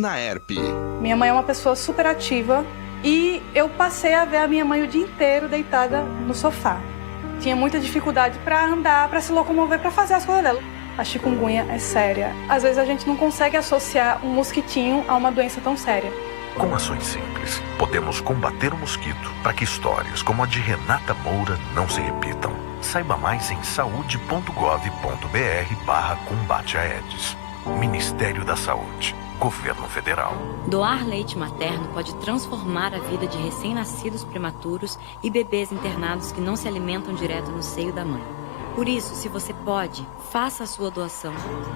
UNAERP. Minha mãe é uma pessoa super ativa e eu passei a ver a minha mãe o dia inteiro deitada no sofá. Tinha muita dificuldade para andar, para se locomover, para fazer as coisas dela. A chikungunya é séria. Às vezes a gente não consegue associar um mosquitinho a uma doença tão séria. Com ações simples, podemos combater o mosquito para que histórias como a de Renata Moura não se repitam. Saiba mais em saude.gov.br/combate a Aedes. Ministério da Saúde. Governo Federal. Doar leite materno pode transformar a vida de recém-nascidos prematuros e bebês internados que não se alimentam direto no seio da mãe. Por isso, se você pode, faça a sua doação.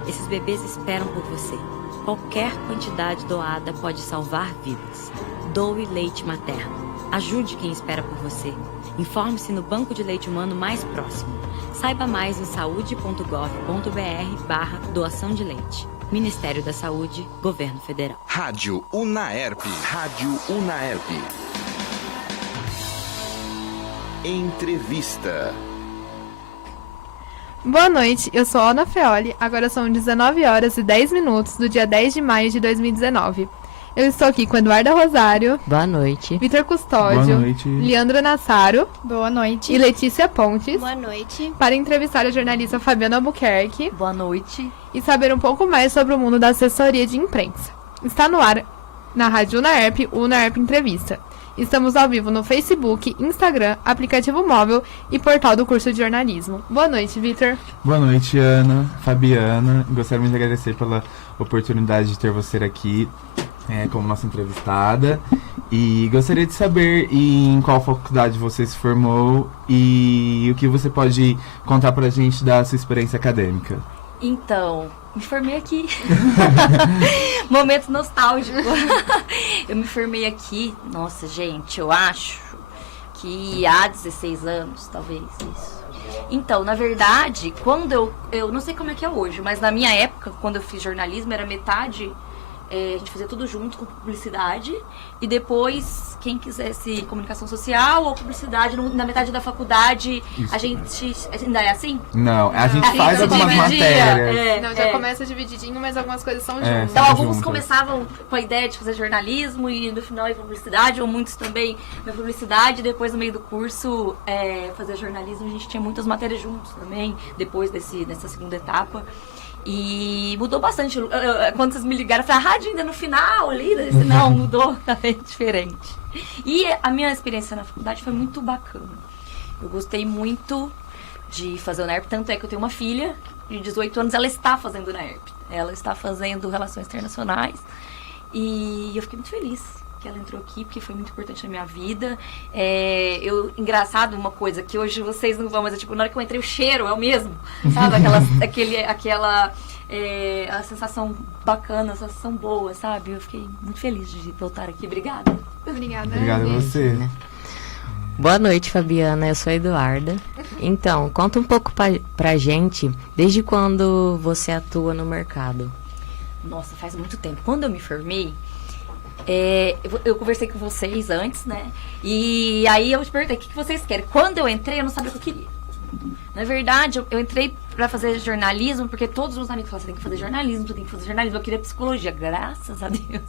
Esses bebês esperam por você. Qualquer quantidade doada pode salvar vidas. Doe leite materno. Ajude quem espera por você. Informe-se no banco de leite humano mais próximo. Saiba mais em saude.gov.br/doação de leite. Ministério da Saúde, Governo Federal. Rádio UNAERP. Rádio UNAERP. Entrevista. Boa noite, eu sou Ana Feoli. Agora são 19 horas e 10 minutos do dia 10 de maio de 2019. Eu estou aqui com Eduarda Rosário. Boa noite. Vitor Custódio. Boa noite. Leandro Nassaro. Boa noite. E Letícia Pontes. Boa noite. Para entrevistar a jornalista Fabiana Albuquerque. Boa noite. E saber um pouco mais sobre o mundo da assessoria de imprensa. Está no ar, na Rádio UNAERP, UNAERP Entrevista. Estamos ao vivo no Facebook, Instagram, aplicativo móvel e portal do curso de jornalismo. Boa noite, Vitor. Boa noite, Ana, Fabiana. Gostaria de agradecer pela oportunidade de ter você aqui como nossa entrevistada. E gostaria de saber em qual faculdade você se formou e o que você pode contar pra gente da sua experiência acadêmica. Então, me formei aqui. Momento nostálgico. Eu me formei aqui, nossa, gente, eu acho que há 16 anos, talvez, isso. Então, na verdade, quando eu não sei como é que é hoje, mas na minha época, quando eu fiz jornalismo, era metade... a gente fazia tudo junto com publicidade e depois quem quisesse comunicação social ou publicidade na metade da faculdade. Isso. A gente ainda é assim? Não, a gente faz algumas matérias. Não, já começa divididinho, mas algumas coisas são juntas. Então alguns começavam com a ideia de fazer jornalismo e no final ia publicidade, ou muitos também na publicidade, depois no meio do curso fazer jornalismo. A gente tinha muitas matérias juntos também, depois dessa segunda etapa. E mudou bastante. Quando vocês me ligaram, eu falei, a rádio ainda no final ali. Eu disse, não, mudou, tá bem diferente. E a minha experiência na faculdade foi muito bacana. Eu gostei muito de fazer o UNAERP, tanto é que eu tenho uma filha de 18 anos, ela está fazendo o UNAERP. Ela está fazendo Relações Internacionais. E eu fiquei muito feliz que ela entrou aqui, porque foi muito importante na minha vida. Engraçado, uma coisa que hoje vocês não vão, mas tipo, na hora que eu entrei, o cheiro é o mesmo, sabe? A sensação bacana, a sensação boa, sabe? Eu fiquei muito feliz de voltar aqui. Obrigada. Obrigada a você. Boa noite, Fabiana. Eu sou a Eduarda. Então, conta um pouco pra gente, desde quando você atua no mercado? Nossa, faz muito tempo. Quando eu me formei, eu conversei com vocês antes, né? E aí eu te perguntei, o que vocês querem? Quando eu entrei, eu não sabia o que eu queria. Na verdade, eu entrei pra fazer jornalismo, porque todos os meus amigos falaram, você tem que fazer jornalismo, você tem que fazer jornalismo. Eu queria psicologia, graças a Deus.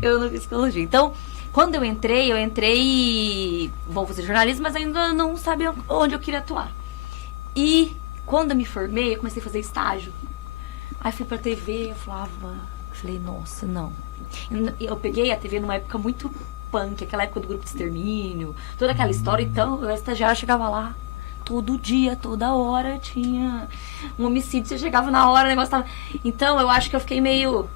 Eu não fiz psicologia. Então, quando eu entrei, vou fazer jornalismo, mas ainda não sabia onde eu queria atuar. E quando eu me formei, eu comecei a fazer estágio. Aí fui pra TV, falei, nossa, não. Eu peguei a TV numa época muito punk, aquela época do grupo de extermínio, toda aquela história. Então, o estagiário chegava lá, todo dia, toda hora tinha um homicídio. Você chegava na hora, o negócio tava... Então, eu acho que eu fiquei meio...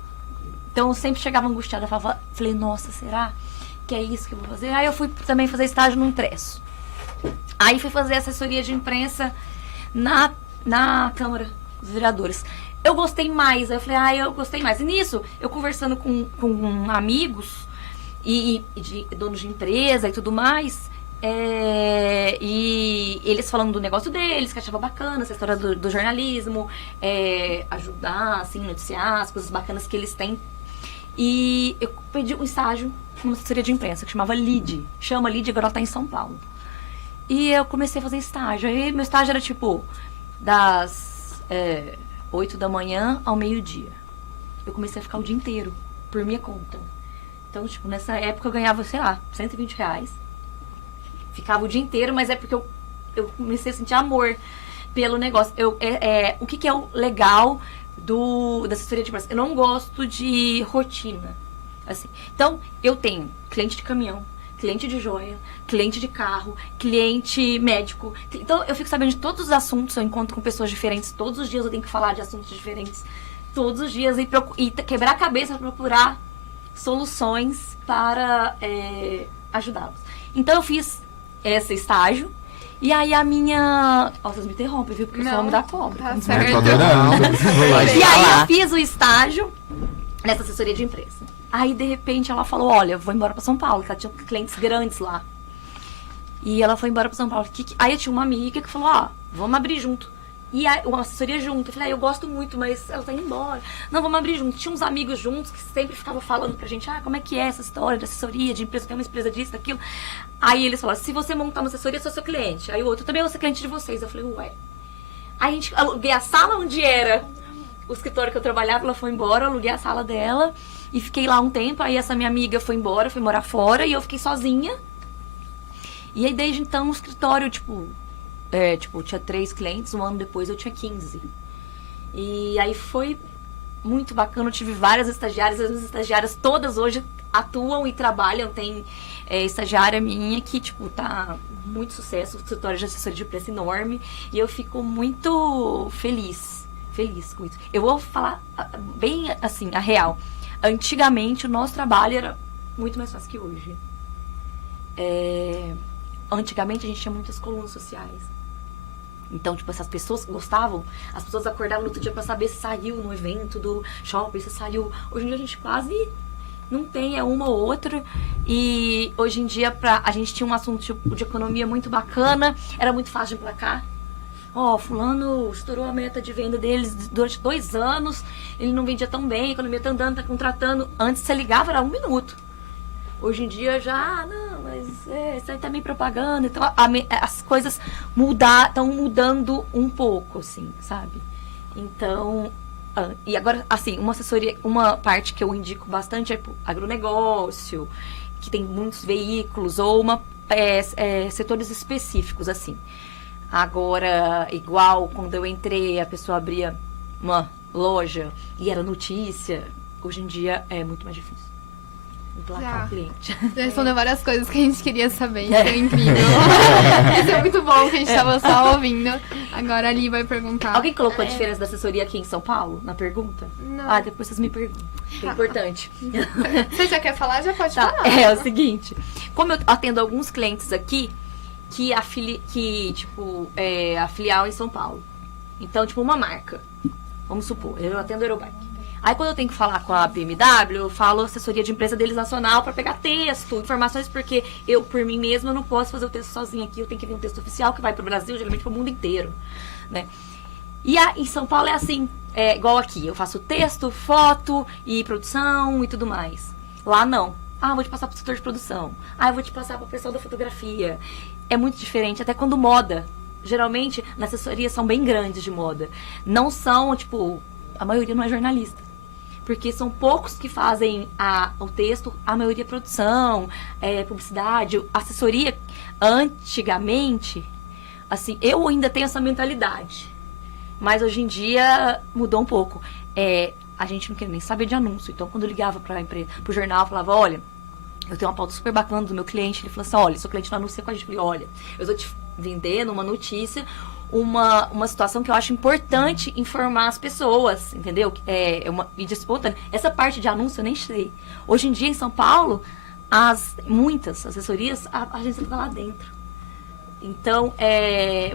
Então, eu sempre chegava angustiada, falei, nossa, será que é isso que eu vou fazer? Aí eu fui também fazer estágio num Tresso. Aí fui fazer assessoria de imprensa na Câmara dos Vereadores. Eu gostei mais, aí eu falei, eu gostei mais. E nisso, eu conversando com amigos e donos de empresa e tudo mais, e eles falando do negócio deles, que achavam bacana essa história do jornalismo, ajudar, assim, noticiar as coisas bacanas que eles têm. E eu pedi um estágio numa assessoria de imprensa que chamava LID. Chama LID, agora ela tá em São Paulo. E eu comecei a fazer estágio. Aí meu estágio era tipo das 8 da manhã ao meio-dia. Eu comecei a ficar o dia inteiro por minha conta. Então, tipo, nessa época eu ganhava, sei lá, R$120. Ficava o dia inteiro, mas é porque eu comecei a sentir amor pelo negócio. O que é o legal da assessoria de imprensa? Eu não gosto de rotina, assim. Então, eu tenho cliente de caminhão, cliente de joia, cliente de carro, cliente médico. Então, eu fico sabendo de todos os assuntos, eu encontro com pessoas diferentes. Todos os dias eu tenho que falar de assuntos diferentes. Todos os dias. E quebrar a cabeça para procurar soluções para ajudá-los. Então, eu fiz esse estágio. E aí a minha... Ó, vocês me interrompem, viu? Porque eu sou homem da cobra. Tá Eu certo. tô adorando. E aí eu fiz o estágio nessa assessoria de imprensa. Aí, de repente, ela falou, olha, eu vou embora pra São Paulo, que ela tinha clientes grandes lá. E ela foi embora pra São Paulo. Aí eu tinha uma amiga que falou, ó, vamos abrir junto. E aí, uma assessoria junto. Eu falei, eu gosto muito, mas ela tá indo embora. Não, vamos abrir junto. Tinha uns amigos juntos que sempre ficavam falando pra gente, como é que é essa história de assessoria, de empresa, tem uma empresa disso, daquilo. Aí eles falaram, se você montar uma assessoria, eu sou seu cliente. Aí o outro, também vou ser cliente de vocês. Eu falei, ué. Aí a gente aluguei a sala onde era o escritório que eu trabalhava, ela foi embora, eu aluguei a sala dela e fiquei lá um tempo. Aí essa minha amiga foi embora, foi morar fora e eu fiquei sozinha. E aí desde então o escritório, tinha 3 clientes, um ano depois eu tinha 15. E aí foi muito bacana, eu tive várias estagiárias, as minhas estagiárias todas hoje atuam e trabalham. Tem estagiária minha que, tá muito sucesso, o escritório de assessoria de imprensa enorme, e eu fico muito feliz com isso. Eu vou falar bem assim, a real. Antigamente o nosso trabalho era muito mais fácil que hoje. Antigamente a gente tinha muitas colunas sociais. Então, essas pessoas gostavam, as pessoas acordavam no outro dia pra saber se saiu no evento do shopping, se saiu. Hoje em dia a gente quase não tem, é uma ou outra. E hoje em dia a gente tinha um assunto de economia muito bacana, era muito fácil de emplacar. Fulano estourou a meta de venda deles durante 2 anos, ele não vendia tão bem, a economia tá andando, tá contratando. Antes você ligava, era 1 minuto. Hoje em dia já, não, mas isso aí tá meio propaganda. Então as coisas estão mudando um pouco, assim, sabe? Então, e agora, assim, uma assessoria, uma parte que eu indico bastante é pro agronegócio, que tem muitos veículos, ou setores específicos, assim. Agora, igual quando eu entrei, a pessoa abria uma loja e era notícia, hoje em dia é muito mais difícil emplacar o cliente. Já respondeu várias coisas que a gente queria saber, isso é incrível. Isso é muito bom que a gente tava só ouvindo. Agora a Ali vai perguntar. Alguém colocou a diferença da assessoria aqui em São Paulo na pergunta? Não. Depois vocês me perguntam. É importante. Você já quer falar? Já pode falar. É o seguinte, como eu atendo alguns clientes aqui que a filial em São Paulo. Então, uma marca. Vamos supor, eu atendo a Eurobike. Aí quando eu tenho que falar com a BMW, eu falo assessoria de imprensa deles nacional para pegar texto, informações, porque eu, por mim mesma, não posso fazer o texto sozinha aqui, eu tenho que ver um texto oficial que vai para o Brasil, geralmente para o mundo inteiro, né? E em São Paulo é assim, igual aqui, eu faço texto, foto e produção e tudo mais. Lá não. Vou te passar para o setor de produção. Eu vou te passar para o pessoal da fotografia. É muito diferente, até quando moda. Geralmente, nas assessorias são bem grandes de moda. Não são, a maioria não é jornalista. Porque são poucos que fazem o texto, a maioria é produção, publicidade, assessoria. Antigamente, assim, eu ainda tenho essa mentalidade. Mas hoje em dia mudou um pouco. A gente não quer nem saber de anúncio. Então, quando eu ligava para a empresa, pro jornal, eu falava, olha, eu tenho uma pauta super bacana do meu cliente. Ele falou assim, olha, seu cliente não anuncia com a gente. Eu falei, olha, eu vou te vender numa notícia uma situação que eu acho importante informar as pessoas, entendeu? É uma mídia espontânea. Essa parte de anúncio eu nem sei. Hoje em dia, em São Paulo, muitas assessorias, a agência está lá dentro. Então,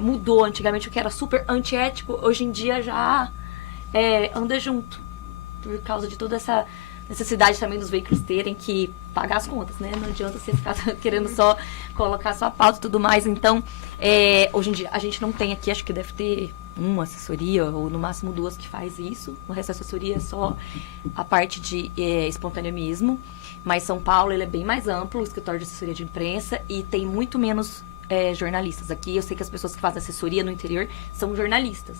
mudou. Antigamente, o que era super antiético, hoje em dia já anda junto. Por causa de toda essa necessidade também dos veículos terem que pagar as contas, né? Não adianta você ficar querendo só colocar sua pauta e tudo mais. Então, hoje em dia, a gente não tem aqui, acho que deve ter uma assessoria, ou no máximo 2 que faz isso. O resto da assessoria é só a parte de espontaneismo. Mas São Paulo, ele é bem mais amplo, o escritório de assessoria de imprensa, e tem muito menos jornalistas. Aqui, eu sei que as pessoas que fazem assessoria no interior são jornalistas.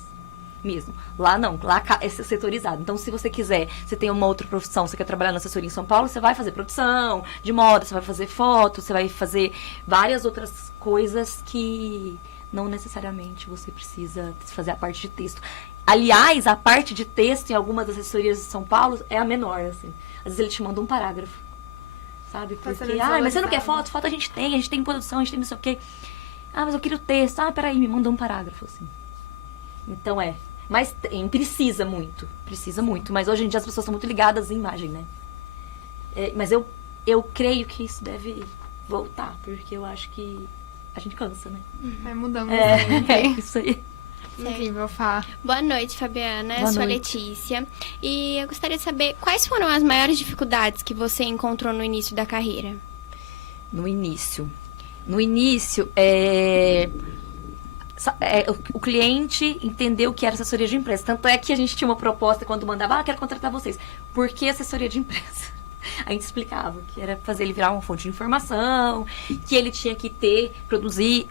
mesmo. Lá não, lá é setorizado. Então, se você quiser, você tem uma outra profissão, você quer trabalhar na assessoria em São Paulo, você vai fazer produção de moda, você vai fazer foto, você vai fazer várias outras coisas que não necessariamente você precisa fazer a parte de texto. Aliás, a parte de texto em algumas das assessorias de São Paulo é a menor, assim. Às vezes ele te manda um parágrafo, sabe? Porque, mas você não quer foto? Foto a gente tem produção, a gente tem não sei o quê. Mas eu queria o texto. Peraí, me manda um parágrafo, assim. Então mas precisa muito, mas hoje em dia as pessoas estão muito ligadas em imagem, né? Mas eu creio que isso deve voltar, porque eu acho que a gente cansa, né? Vai mudando. É isso aí. Incrível, Fá. Boa noite, Fabiana. Boa Eu sou a noite. Letícia. E eu gostaria de saber quais foram as maiores dificuldades que você encontrou no início da carreira. No início, o cliente entendeu o que era assessoria de imprensa. Tanto é que a gente tinha uma proposta quando mandava, quero contratar vocês. Por que assessoria de imprensa? A gente explicava que era fazer ele virar uma fonte de informação, que ele tinha que produzir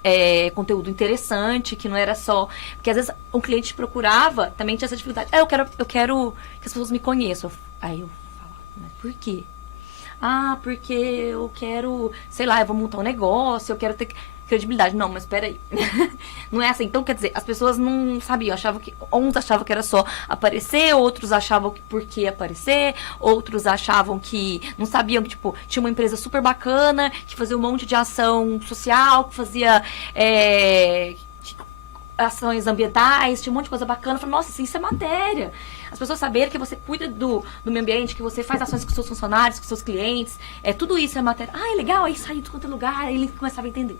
conteúdo interessante, que não era só... Porque às vezes um cliente procurava, também tinha essa dificuldade. Eu quero que as pessoas me conheçam. Aí eu falava, mas por quê? Porque eu quero, sei lá, eu vou montar um negócio, eu quero ter credibilidade. Não, mas peraí. Não é assim. Então, quer dizer, as pessoas não sabiam. Uns achavam que era só aparecer, outros achavam que por que aparecer, outros achavam que não sabiam que, tipo, tinha uma empresa super bacana, que fazia um monte de ação social, que fazia ações ambientais, tinha um monte de coisa bacana. Eu falei, nossa, isso é matéria. As pessoas saberem que você cuida do meio ambiente, que você faz ações com seus funcionários, com seus clientes, tudo isso é matéria. É legal, aí saiu de quanto lugar, aí ele começava a entender.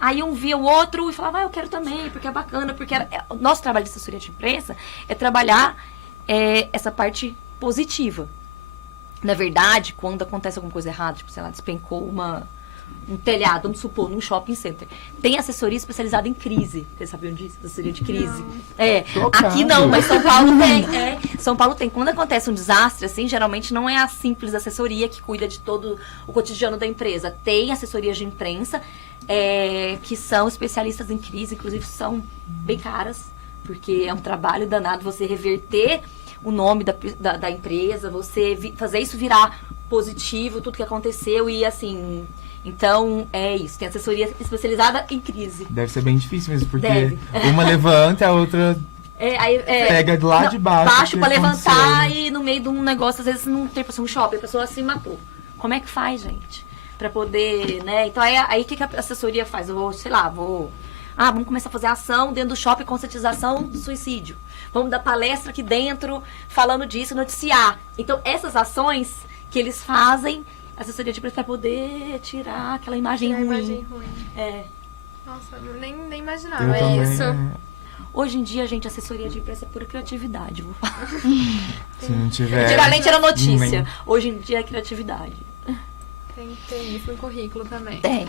Aí um via o outro e falava, eu quero também, porque é bacana, porque o nosso trabalho de assessoria de imprensa é trabalhar essa parte positiva. Na verdade, quando acontece alguma coisa errada, tipo, sei lá, despencou um telhado, vamos supor, num shopping center. Tem assessoria especializada em crise. Vocês sabiam disso? Assessoria de crise. Aqui não, mas São Paulo tem. São Paulo tem. Quando acontece um desastre, assim, geralmente não é a simples assessoria que cuida de todo o cotidiano da empresa. Tem assessorias de imprensa que são especialistas em crise, inclusive são bem caras, porque é um trabalho danado você reverter o nome da empresa, você fazer isso virar positivo, tudo que aconteceu e assim... Então, é isso. Tem assessoria especializada em crise. Deve ser bem difícil mesmo, porque uma levanta, a outra pega de lá de baixo pra levantar e no meio de um negócio, às vezes não tem um shopping, a pessoa se matou. Como é que faz, gente? Pra poder, né? Então, aí o que a assessoria faz? Eu vou... vamos começar a fazer ação dentro do shopping, conscientização do suicídio. Vamos dar palestra aqui dentro, falando disso, noticiar. Então, essas ações que eles fazem... assessoria de imprensa para poder tirar aquela imagem ruim. Nossa, eu nem imaginava isso. Hoje em dia, gente, assessoria de imprensa é pura criatividade, vou falar. Se não tiver... Antigamente era notícia, hoje em dia é criatividade. Tem que ter isso no currículo também. Tem.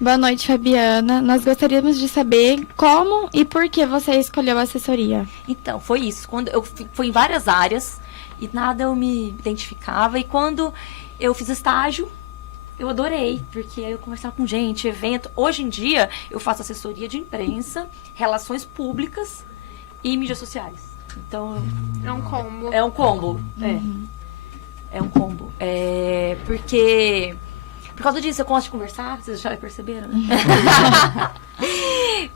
Boa noite, Fabiana. Nós gostaríamos de saber como e por que você escolheu a assessoria. Então, foi isso. Quando eu fui em várias áreas e nada eu me identificava. E quando eu fiz estágio, eu adorei, porque aí eu conversava com gente, evento. Hoje em dia, eu faço assessoria de imprensa, relações públicas e mídias sociais. Então, é um combo. É um combo, É um combo. Porque... Por causa disso, eu gosto de conversar, vocês já perceberam, né?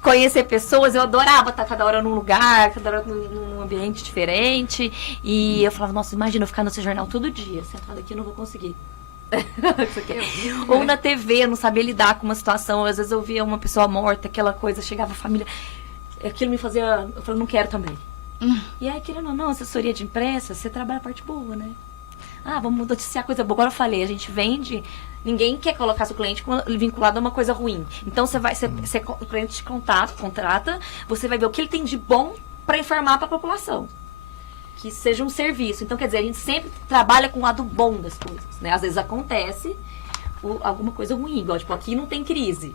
Conhecer pessoas, eu adorava estar cada hora num lugar, cada hora num ambiente diferente. E eu falava, nossa, imagina eu ficar nesse jornal todo dia. Sentada aqui, eu não vou conseguir. Ou na TV, eu não sabia lidar com uma situação. Às vezes eu via uma pessoa morta, aquela coisa, chegava a família. Aquilo me fazia... Eu falei, não quero também. E aí, querendo ou não, assessoria de imprensa, você trabalha a parte boa, né? Vamos noticiar coisa boa. Agora eu falei, a gente vende... Ninguém quer colocar seu cliente vinculado a uma coisa ruim. Então, o cliente te contrata, você vai ver o que ele tem de bom para informar para a população. Que seja um serviço. Então, quer dizer, a gente sempre trabalha com o lado bom das coisas, né? Às vezes acontece alguma coisa ruim, igual, tipo, aqui não tem crise.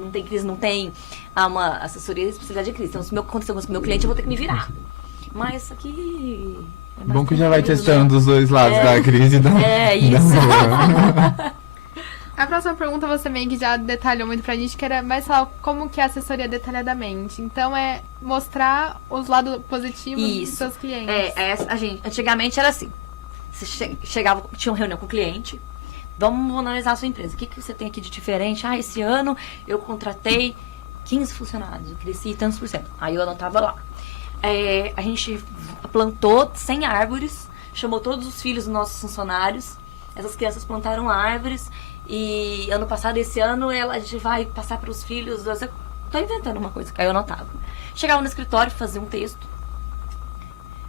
Não tem crise, não tem uma assessoria especialidade de crise. Então, se acontecer com o meu cliente, eu vou ter que me virar. Mas aqui... Bom que já vai testando os dois lados da crise. Isso. A próxima pergunta você meio que já detalhou muito pra gente, que era mais falar como que é a assessoria detalhadamente. Então é mostrar os lados positivos dos seus clientes. Antigamente era assim. Você chegava, tinha uma reunião com o cliente. Vamos analisar a sua empresa. O que você tem aqui de diferente? Esse ano eu contratei 15 funcionários. Eu cresci tantos por cento. Aí eu anotava lá. A gente plantou 100 árvores. Chamou todos os filhos dos nossos funcionários. Essas crianças plantaram árvores. E ano passado, esse ano, a gente vai passar para os filhos. Eu tô inventando uma coisa. Aí eu anotava. Chegava no escritório, fazia um texto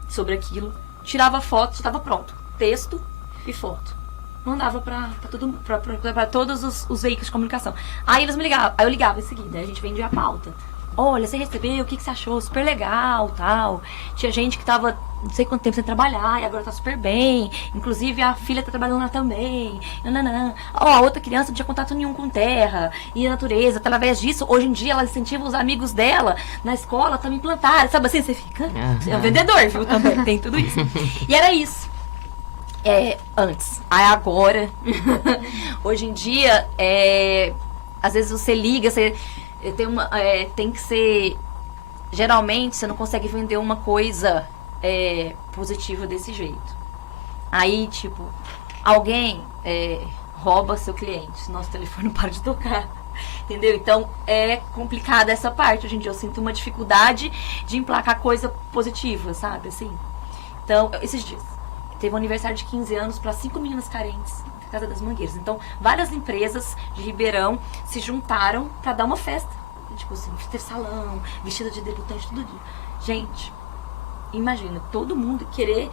sobre aquilo. Tirava foto, já estava pronto. Texto e foto. Mandava para todos os veículos de comunicação. Aí eles me ligavam. Aí eu ligava em seguida. Aí a gente vendia a pauta. Olha, você recebeu, o que você achou? Super legal, tal. Tinha gente que tava não sei quanto tempo sem trabalhar e agora tá super bem. Inclusive a filha tá trabalhando lá também. A outra criança não tinha contato nenhum com terra e a natureza. Através disso, hoje em dia ela incentiva os amigos dela na escola também plantar. Sabe assim, você fica... É um vendedor, viu? Também tem tudo isso. E era isso. Antes. Aí agora, hoje em dia, às vezes você liga, você tem que ser... Geralmente, você não consegue vender uma coisa positiva desse jeito. Aí, tipo, alguém rouba seu cliente. Nosso telefone não para de tocar. Entendeu? Então, é complicada essa parte. Hoje em dia, eu sinto uma dificuldade de emplacar coisa positiva, sabe? Assim. Então, esses dias, teve um aniversário de 15 anos para 5 meninas carentes na Casa das Mangueiras. Então, várias empresas de Ribeirão se juntaram para dar uma festa. Tipo assim, ter salão, vestido de debutante, tudo dia. Gente, imagina, todo mundo querer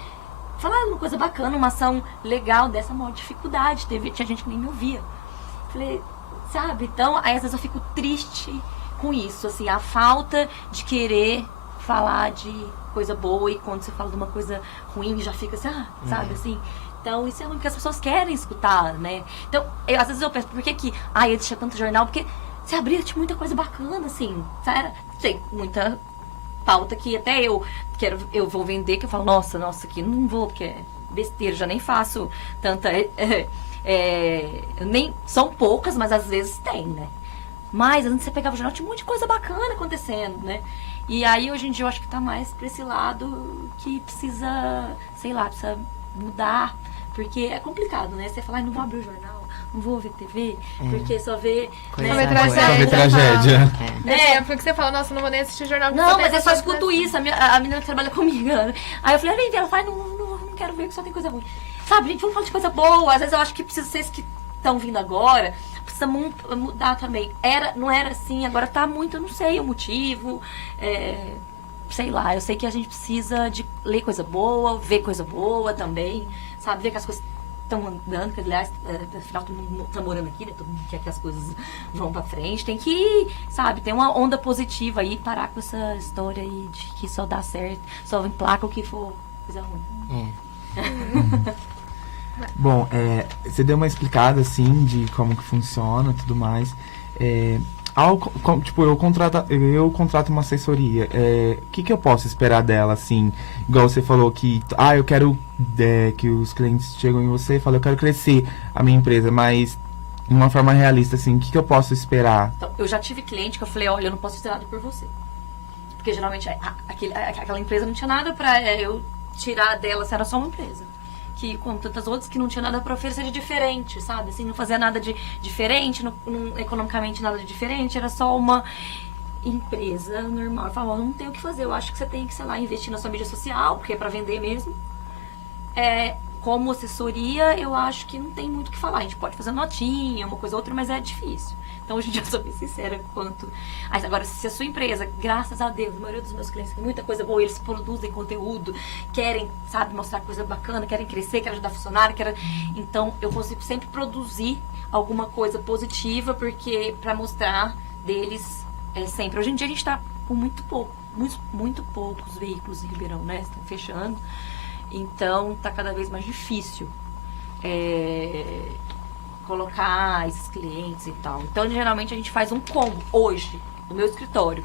falar uma coisa bacana, uma ação legal dessa maior dificuldade. Tinha gente que nem me ouvia. Falei, sabe? Então, aí às vezes eu fico triste com isso, assim, a falta de querer falar de coisa boa e quando você fala de uma coisa ruim já fica assim, sabe, assim. Então, isso é o que as pessoas querem escutar, né? Então, às vezes eu penso, por que eu deixei tanto jornal? Porque se abria, tinha muita coisa bacana, assim, sabe? Tem muita pauta que até eu vou vender, que eu falo, nossa, aqui não vou, porque é besteira, já nem faço tanta... são poucas, mas às vezes tem, né? Mas, antes você pegava o jornal, tinha um monte de coisa bacana acontecendo, né? E aí, hoje em dia, eu acho que tá mais pra esse lado que precisa, sei lá, precisa mudar. Porque é complicado, né? Você fala, não vou abrir o jornal, não vou ver TV, porque só vê... Só vê tragédia. Porque você fala, nossa, não vou nem assistir jornal. Não, mas eu só escuto isso. A menina que trabalha comigo. Aí eu falei, vem ver. Ela fala, não quero ver, que só tem coisa ruim. Sabe, gente, vamos falar de coisa boa. Às vezes eu acho que precisa ser que estão vindo agora, precisa mudar também. Não era assim, agora tá muito, eu não sei o motivo. Sei lá, eu sei que a gente precisa de ler coisa boa, ver coisa boa também, sabe? Ver que as coisas estão andando, que aliás, afinal todo mundo tá morando aqui, né? Todo mundo quer que as coisas vão pra frente. Tem que, sabe, tem uma onda positiva aí, parar com essa história aí de que só dá certo, só emplaca o que for coisa ruim. Bom, você deu uma explicada, assim, de como que funciona e tudo mais. Tipo, eu contrato uma assessoria. O que eu posso esperar dela, assim? Igual você falou que, eu quero que os clientes chegam em você e falam, eu quero crescer a minha empresa, mas de uma forma realista, assim, o que eu posso esperar? Então, eu já tive cliente que eu falei, olha, eu não posso fazer nada por você. Porque geralmente aquela empresa não tinha nada pra eu tirar dela, se era só uma empresa. Que, como tantas outras, que não tinha nada para oferecer de diferente, sabe? Assim, não fazia nada de diferente, economicamente nada de diferente, era só uma empresa normal. Eu falava, não tem o que fazer, eu acho que você tem que, sei lá, investir na sua mídia social, porque é para vender mesmo. Como assessoria, eu acho que não tem muito o que falar. A gente pode fazer notinha, uma coisa ou outra, mas é difícil. Então, hoje em dia, eu sou bem sincera quanto... Agora, se a sua empresa, graças a Deus, a maioria dos meus clientes tem muita coisa boa, eles produzem conteúdo, querem, sabe, mostrar coisa bacana, querem crescer, querem ajudar funcionário, Então, eu consigo sempre produzir alguma coisa positiva, porque para mostrar deles sempre. Hoje em dia, a gente está com muito poucos veículos em Ribeirão, né? Estão fechando. Então, tá cada vez mais difícil colocar esses clientes e tal. Então, geralmente, a gente faz um combo hoje, no meu escritório.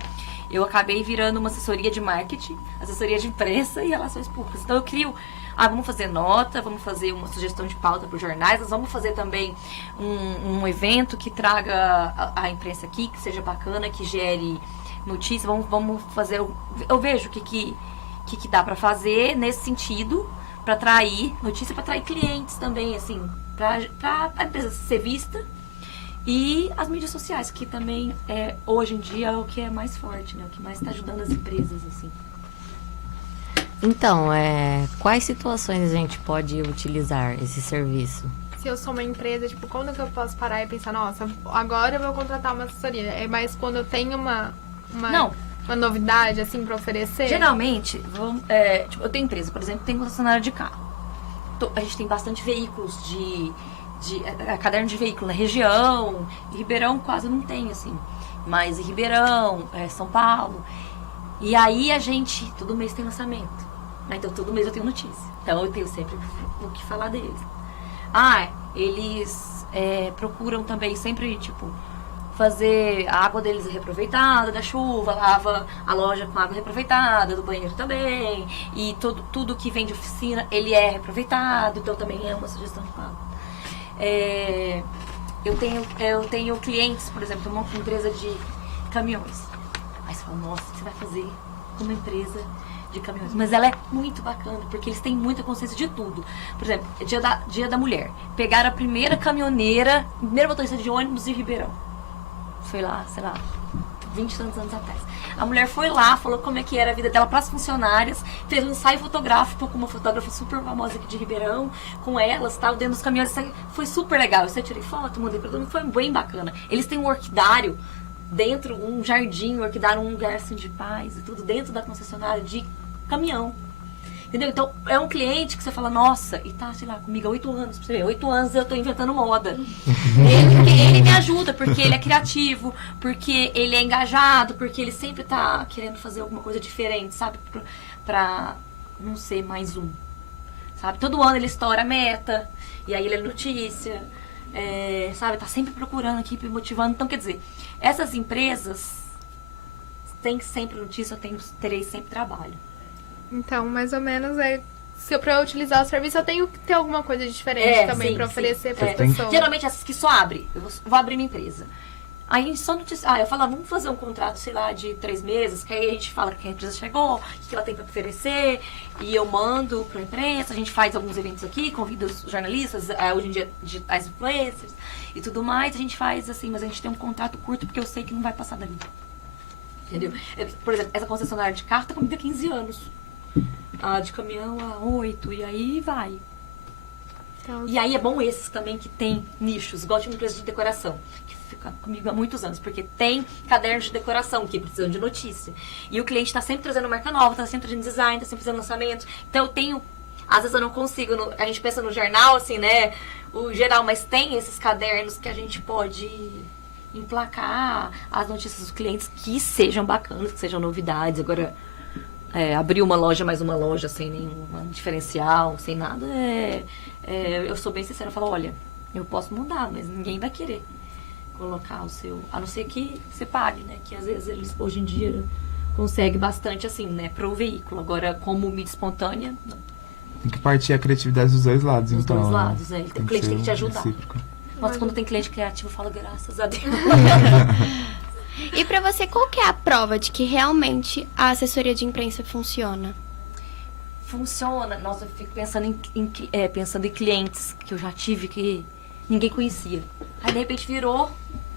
eu acabei virando uma assessoria de marketing, assessoria de imprensa e relações públicas. Então eu crio, vamos fazer nota, vamos fazer uma sugestão de pauta para os jornais, nós vamos fazer também um evento que traga a imprensa aqui, que seja bacana, que gere notícia, vamos fazer, eu vejo o que dá para fazer nesse sentido, para atrair notícia, para atrair clientes também, assim, para a empresa ser vista. E as mídias sociais, que também hoje em dia é o que é mais forte, né? O que mais está ajudando as empresas, assim. Então, quais situações a gente pode utilizar esse serviço? Se eu sou uma empresa, tipo, quando que eu posso parar e pensar, nossa, agora eu vou contratar uma assessoria? É mais quando eu tenho uma novidade, assim, pra oferecer? Geralmente, tipo, eu tenho empresa, por exemplo, tem concessionária de carro. A gente tem bastante veículos de caderno de veículo na região. Em Ribeirão quase não tem, assim. Mas em Ribeirão, São Paulo. E aí a gente, todo mês tem lançamento. Né? Então todo mês eu tenho notícia. Então eu tenho sempre o que falar deles. Eles procuram também sempre, tipo, fazer a água deles reaproveitada da chuva, lava a loja com água reaproveitada, do banheiro também. E tudo que vem de oficina, ele é reaproveitado. Então também é uma sugestão de pago. Eu tenho clientes, por exemplo, uma empresa de caminhões. Aí você fala, nossa, o que você vai fazer uma empresa de caminhões? Mas ela é muito bacana, porque eles têm muita consciência de tudo. Por exemplo, Dia da Mulher. Pegaram a primeira caminhoneira, primeira motorista de ônibus de Ribeirão. Foi lá, sei lá, 20 e tantos anos atrás. A mulher foi lá, falou como é que era a vida dela para as funcionárias, fez um ensaio fotográfico com uma fotógrafa super famosa aqui de Ribeirão, com elas, tal, dentro dos caminhões. Foi super legal. Eu tirei foto, mandei para todo mundo, foi bem bacana. Eles têm um orquidário dentro, um jardim, um orquidário, um lugar assim de paz e tudo, dentro da concessionária de caminhão. Entendeu? Então, é um cliente que você fala, nossa, e tá, sei lá, comigo há 8 anos, pra você ver, 8 anos eu tô inventando moda. Ele me ajuda, porque ele é criativo, porque ele é engajado, porque ele sempre tá querendo fazer alguma coisa diferente, sabe? Pra não ser mais um, sabe? Todo ano ele estoura a meta, e aí ele é notícia, sabe? Tá sempre procurando aqui, motivando. Então, quer dizer, essas empresas têm sempre notícia, terei sempre trabalho. Então, mais ou menos, se pra eu utilizar o serviço, eu tenho que ter alguma coisa diferente também pra oferecer para as pessoas. Geralmente, essas que só abrem. Eu vou abrir minha empresa. Aí a gente só noticia. Eu falo, vamos fazer um contrato, sei lá, de 3 meses, que aí a gente fala que a empresa chegou, o que ela tem pra oferecer, e eu mando pra imprensa, a gente faz alguns eventos aqui, convida os jornalistas, hoje em dia, digitais influencers e tudo mais, a gente faz assim, mas a gente tem um contrato curto, porque eu sei que não vai passar dali. Entendeu? Por exemplo, essa concessionária de carro tá comigo há 15 anos. A de caminhão há 8, e aí vai. Então, e aí é bom esses também que tem nichos, igual de uma empresa de decoração, que fica comigo há muitos anos, porque tem cadernos de decoração que precisam de notícia. E o cliente está sempre trazendo marca nova, está sempre trazendo design, está sempre fazendo lançamento. Então eu tenho, às vezes eu não consigo, a gente pensa no jornal, assim, né, o geral, mas tem esses cadernos que a gente pode emplacar as notícias dos clientes que sejam bacanas, que sejam novidades. Agora, abrir uma loja, mais uma loja, sem nenhum diferencial, sem nada, eu sou bem sincera, eu falo, olha, eu posso mudar, mas ninguém vai querer colocar o seu, a não ser que você pague, né, que às vezes eles, hoje em dia, conseguem bastante, assim, né, pro veículo. Agora, como mídia espontânea, não. Tem que partir a criatividade dos dois lados, dos então. Dos dois lados, O cliente tem que te ajudar. Recíproco. Nossa, quando tem cliente criativo, eu falo, graças a Deus. E pra você, qual que é a prova de que realmente a assessoria de imprensa funciona? Funciona. Nossa, eu fico pensando em clientes que eu já tive que ninguém conhecia. Aí, de repente, virou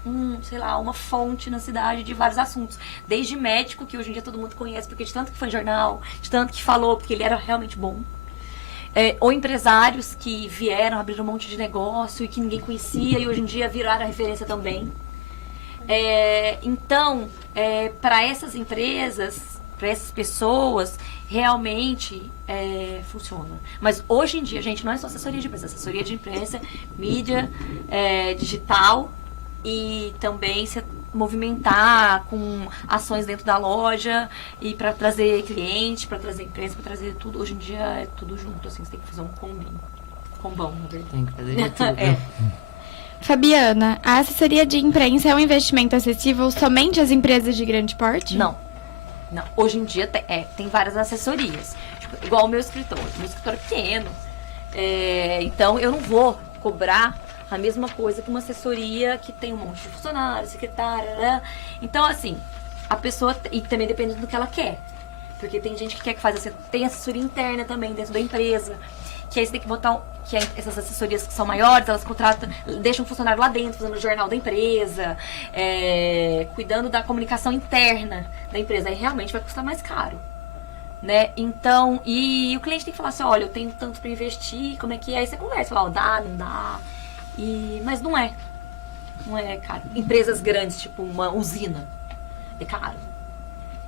uma fonte na cidade de vários assuntos. Desde médico, que hoje em dia todo mundo conhece, porque de tanto que foi em jornal, de tanto que falou, porque ele era realmente bom. Ou empresários que vieram, abriram um monte de negócio e que ninguém conhecia e hoje em dia viraram a referência também. Então, para essas empresas, para essas pessoas, realmente funciona. Mas hoje em dia, gente, não é só assessoria de imprensa, assessoria de imprensa, mídia digital e também se movimentar com ações dentro da loja e para trazer cliente, para trazer imprensa, para trazer tudo. Hoje em dia é tudo junto, assim, você tem que fazer um combão, na verdade. Tem que fazer de tudo. Fabiana, a assessoria de imprensa é um investimento acessível somente às empresas de grande porte? Não. Não, hoje em dia tem várias assessorias. Tipo, igual o meu escritório. Meu escritório é pequeno. Então, eu não vou cobrar a mesma coisa que uma assessoria que tem um monte de funcionários, secretária, né? Então, assim, a pessoa... E também depende do que ela quer. Porque tem gente que quer que faça... Tem assessoria interna também dentro da empresa. Que aí você tem que botar... Que essas assessorias que são maiores, elas contratam... Deixam um funcionário lá dentro, fazendo o jornal da empresa. Cuidando da comunicação interna da empresa. Aí realmente vai custar mais caro. Né? Então... E o cliente tem que falar assim... Olha, eu tenho tanto pra investir. Como é que é? Aí você conversa. Fala, dá, não dá... Mas não é caro. Empresas grandes, tipo uma usina, é caro.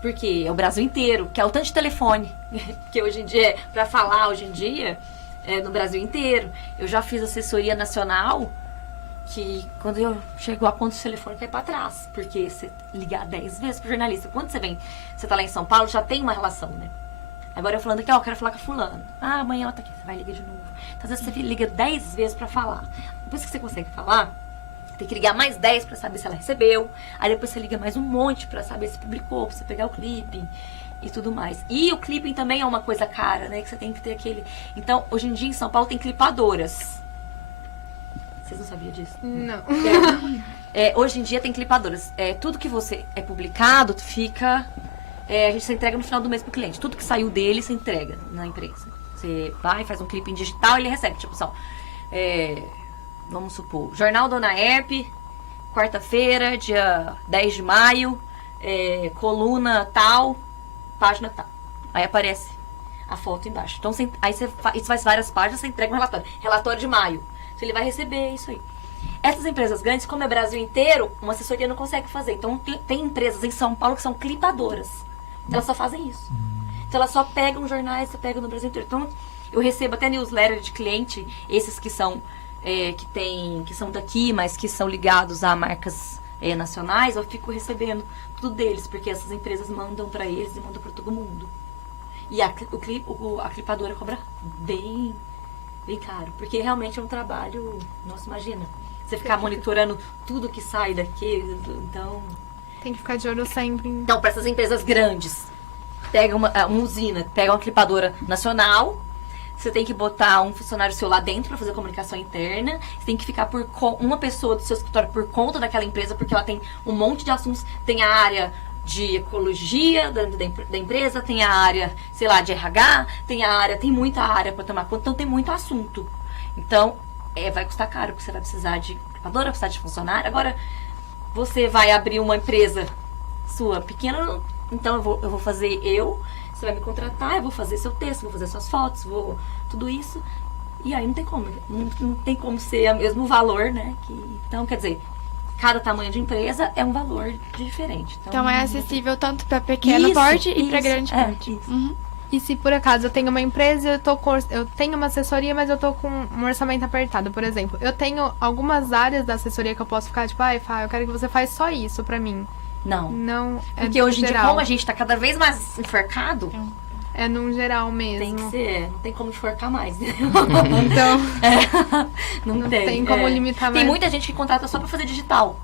Porque é o Brasil inteiro, que é o tanto de telefone. Que hoje em dia, pra falar hoje em dia, é no Brasil inteiro. Eu já fiz assessoria nacional, que quando eu chego a conta de telefone cai pra trás. Porque você ligar 10 vezes pro jornalista. Quando você tá lá em São Paulo, já tem uma relação, né? Agora eu falando aqui, ó, eu quero falar com a fulano. Ah, amanhã ela tá aqui, você vai ligar de novo. Então, às vezes você liga 10 vezes pra falar. Depois que você consegue falar, tem que ligar mais 10 pra saber se ela recebeu. Aí depois você liga mais um monte pra saber se publicou, pra você pegar o clipping e tudo mais. E o clipping também é uma coisa cara, né? Que você tem que ter aquele... Então, hoje em dia em São Paulo tem clipadoras. Vocês não sabiam disso? Não. Hoje em dia tem clipadoras. Tudo que você é publicado fica... a gente se entrega no final do mês pro cliente. Tudo que saiu dele, você entrega na empresa. Você vai, faz um clipe em digital e ele recebe. Tipo, vamos supor, Jornal Dona Herpe, quarta-feira, dia 10 de maio, coluna tal, página tal. Aí aparece a foto embaixo. Então, aí você faz várias páginas, você entrega um relatório. Relatório de maio. Então, ele vai receber isso aí. Essas empresas grandes, como é Brasil inteiro, uma assessoria não consegue fazer. Então, tem empresas em São Paulo que são clipadoras. Elas só fazem isso. Então, elas só pegam jornais, você pega no Brasil inteiro. Então, eu recebo até newsletter de cliente, esses que são que são daqui, mas que são ligados a marcas nacionais, eu fico recebendo tudo deles, porque essas empresas mandam para eles e mandam para todo mundo. E a clipadora cobra bem caro, porque realmente é um trabalho, nossa, imagina, você ficar monitorando tudo que sai daqui, então... Tem que ficar de olho sempre. Então, para essas empresas grandes, pega uma usina, pega uma clipadora nacional, você tem que botar um funcionário seu lá dentro para fazer comunicação interna, você tem que ficar uma pessoa do seu escritório por conta daquela empresa, porque ela tem um monte de assuntos, tem a área de ecologia dentro da empresa, tem a área, sei lá, de RH, tem muita área para tomar conta, então tem muito assunto. Então, vai custar caro, porque você vai precisar de clipadora, vai precisar de funcionário. Agora, você vai abrir uma empresa sua pequena, então eu vou fazer você vai me contratar, eu vou fazer seu texto, vou fazer suas fotos, tudo isso. E aí não tem como ser o mesmo valor, né? Então, quer dizer, cada tamanho de empresa é um valor diferente. Então é acessível tanto para pequeno porte e para grande porte. Uhum. E se por acaso eu tenho uma empresa, eu tenho uma assessoria, mas eu tô com um orçamento apertado, por exemplo. Eu tenho algumas áreas da assessoria que eu posso ficar, tipo, Fá, eu quero que você faça só isso pra mim. Não, porque hoje em dia, como a gente tá cada vez mais enforcado... É num geral mesmo. Tem que ser, não tem como enforcar mais. Então, não tem como limitar mais. Tem muita gente que contrata só pra fazer digital.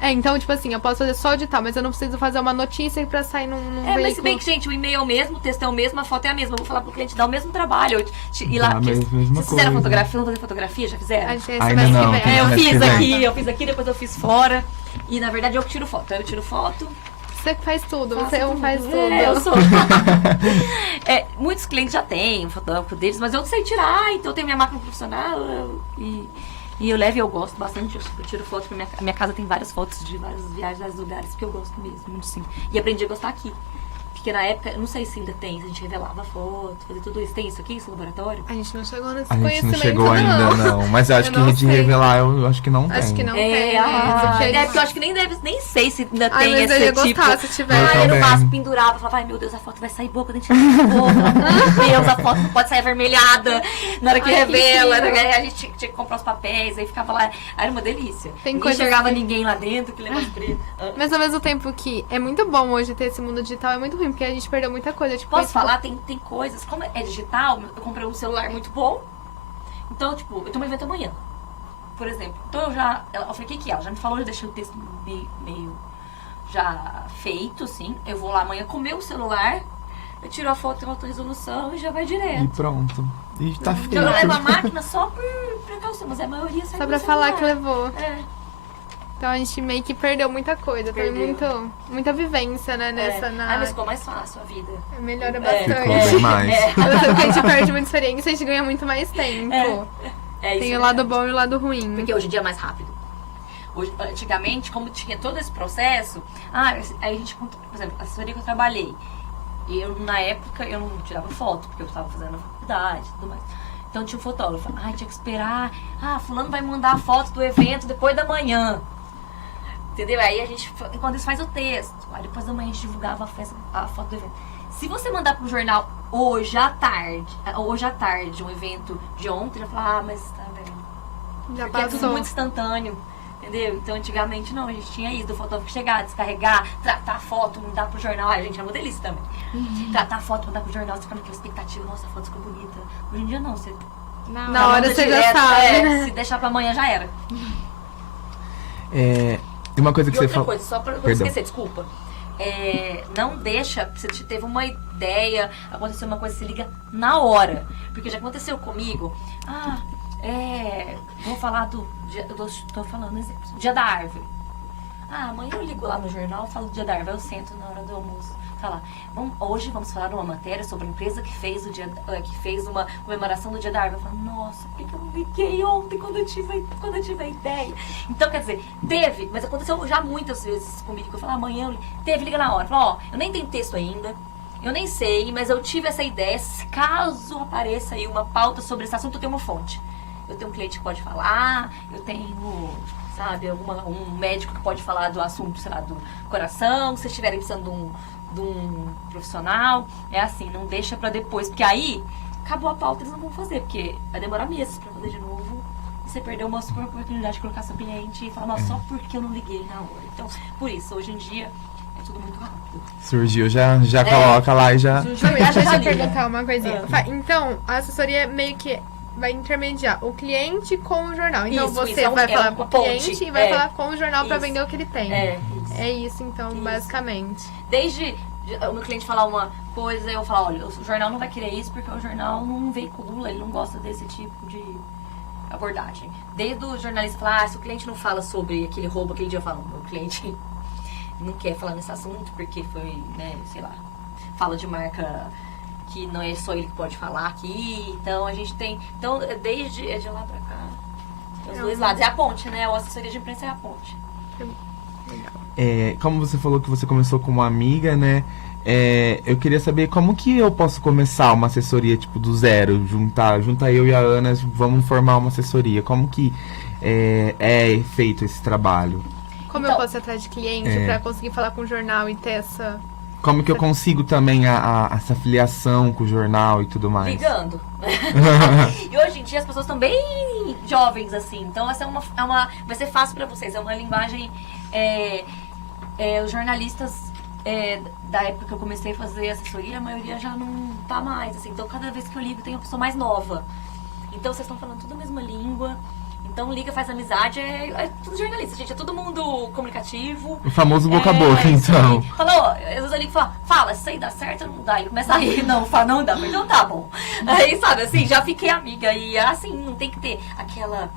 Então, tipo assim, eu posso fazer só digital, mas eu não preciso fazer uma notícia pra sair num veículo. Mas se bem que, gente, o e-mail é o mesmo, o texto é o mesmo, a foto é a mesma. Eu vou falar pro cliente, dá o mesmo trabalho. Ir lá, vocês fizeram fotografia? Vamos fazer fotografia? Já fizeram? Ainda não. Eu fiz aqui, depois eu fiz fora. E, na verdade, eu que tiro foto. Eu tiro foto. Você faz tudo, você faz tudo. Eu sou. Muitos clientes já têm o fotógrafo deles, mas eu não sei tirar, então eu tenho minha máquina profissional e eu levo e eu gosto bastante. Eu tiro foto pra minha casa, tem várias fotos de várias viagens, vários lugares que eu gosto mesmo, muito sim. E aprendi a gostar aqui. Porque na época, eu não sei se ainda tem, a gente revelava foto, fazer tudo isso. Tem isso aqui, esse laboratório? A gente não chegou nesse conhecimento. A gente não chegou ainda, não. Mas eu acho que de revelar, eu acho que não tem. Acho que não tem. Porque eu acho que nem sei se ainda tem mas esse eu ia tipo. Gostar, se tiver. Eu no máximo pendurava, falava, ai meu Deus, a foto vai sair boa quando a gente tirar a boca. Meu Deus, a foto não pode sair avermelhada na hora que revela. A gente tinha que comprar os papéis, aí ficava lá. Era uma delícia. Não enxergava ninguém lá dentro, que lembra preto. Mas ao mesmo tempo que é muito bom hoje ter esse mundo digital, é muito ruim, porque a gente perdeu muita coisa. Tipo, posso falar? Tem coisas, como é digital, eu comprei um celular muito bom. Então, tipo, eu tenho um evento amanhã, por exemplo. Então eu falei, o que é? Ela já me falou, eu deixei o texto meio já feito, assim. Eu vou lá amanhã com o meu celular, eu tiro a foto em alta resolução e já vai E direto. pronto. E tá feito. Então eu levo a máquina só por precaução, mas a maioria sai Só do pra falar que celular. levou. É. Então a gente meio que perdeu muita coisa. Perdeu. Tem muita vivência, né, nessa... Ah, mas ficou mais fácil a vida. Melhora É. bastante. Ficou bem mais. Porque a gente perde muita experiência, a gente ganha muito mais tempo. É, isso Tem é o lado verdade. bom e o lado ruim. Porque hoje em dia é mais rápido. Antigamente, como tinha todo esse processo, aí a gente, por exemplo, a assessoria que eu trabalhei, na época, eu não tirava foto, porque eu estava fazendo a faculdade e tudo mais. Então tinha um fotógrafo, tinha que esperar, fulano vai mandar a foto do evento depois da manhã. Entendeu? Aí a gente, enquanto isso, faz o texto. Aí depois da manhã a gente divulgava a foto do evento. Se você mandar pro jornal hoje à tarde, um evento de ontem, já fala, mas tá vendo? Já Porque é tudo passou. muito instantâneo, entendeu? Então antigamente não, a gente tinha isso, do fotógrafo chegar, descarregar, tratar a foto, mandar pro jornal. A gente é modelista também. Tratar a foto, mandar pro jornal, você fica naquela expectativa, nossa, a foto ficou bonita. Hoje em dia não, você Na hora manda você já direto, sabe. se deixar pra amanhã já era. E uma coisa que E você outra falou. coisa, só pra não Perdão. esquecer, desculpa. Não deixa, você teve uma ideia, aconteceu uma coisa, se liga na hora. Porque já aconteceu comigo. Vou falar do dia, eu tô falando exemplo, dia da árvore. Amanhã eu ligo lá no jornal, falo do dia da árvore, eu sento na hora do almoço. Falar, hoje vamos falar uma matéria sobre a empresa que fez uma comemoração do dia da árvore. Eu falo, nossa, por que eu não liguei ontem quando eu tive a ideia? Então, quer dizer, teve, mas aconteceu já muitas vezes comigo, que eu falo, amanhã liga na hora. Eu falo, eu nem tenho texto ainda, eu nem sei, mas eu tive essa ideia, caso apareça aí uma pauta sobre esse assunto, eu tenho uma fonte. Eu tenho um cliente que pode falar, eu tenho, sabe, um médico que pode falar do assunto, sei lá, do coração, se vocês estiverem precisando de um profissional, é assim, não deixa pra depois, porque aí acabou a pauta, eles não vão fazer, porque vai demorar meses pra fazer de novo, e você perdeu uma super oportunidade de colocar seu cliente e falar, nossa, só porque eu não liguei na hora. Então, por isso, hoje em dia, é tudo muito rápido. Surgiu, já coloca lá e já. Surgiu, Deixa eu já te liga. perguntar uma coisinha. Então, a assessoria meio que vai intermediar o cliente com o jornal. Então Isso, você isso, vai falar uma com o ponte. cliente e vai falar com o jornal pra Isso. vender o que ele tem. Isso. É isso, então, Isso. basicamente. Desde o meu cliente falar uma coisa, eu falo, olha, o jornal não vai querer isso porque o jornal não veicula, ele não gosta desse tipo de abordagem. Desde o jornalista falar, se o cliente não fala sobre aquele roubo, aquele dia eu falo, o cliente não quer falar nesse assunto porque foi, né, sei lá, fala de marca que não é só ele que pode falar aqui, então a gente tem, então desde de lá pra cá, os dois lados, é a ponte, né, a assessoria de imprensa é a ponte. Como você falou que você começou com uma amiga, né? Eu queria saber como que eu posso começar uma assessoria, tipo, do zero, juntar eu e a Ana, vamos formar uma assessoria. Como que é feito esse trabalho? Como Então, eu posso ir atrás de cliente pra conseguir falar com o jornal e ter essa... Como que eu consigo também essa filiação com o jornal e tudo mais? Ligando. E hoje em dia as pessoas estão bem jovens, assim. Então essa vai ser fácil pra vocês. É uma linguagem... os jornalistas da época que eu comecei a fazer assessoria, a maioria já não tá mais, assim. Então cada vez que eu ligo tem uma pessoa mais nova. Então vocês estão falando tudo a mesma língua. Então liga, faz amizade, é tudo jornalista, gente. É todo mundo comunicativo. O famoso boca a boca, então. Falou, às vezes eu ligo e falo, fala, isso aí dá certo ou não dá? E começa a rir, não, fala, não dá, então tá bom. Aí, sabe, assim, já fiquei amiga. E assim, não tem que ter aquela,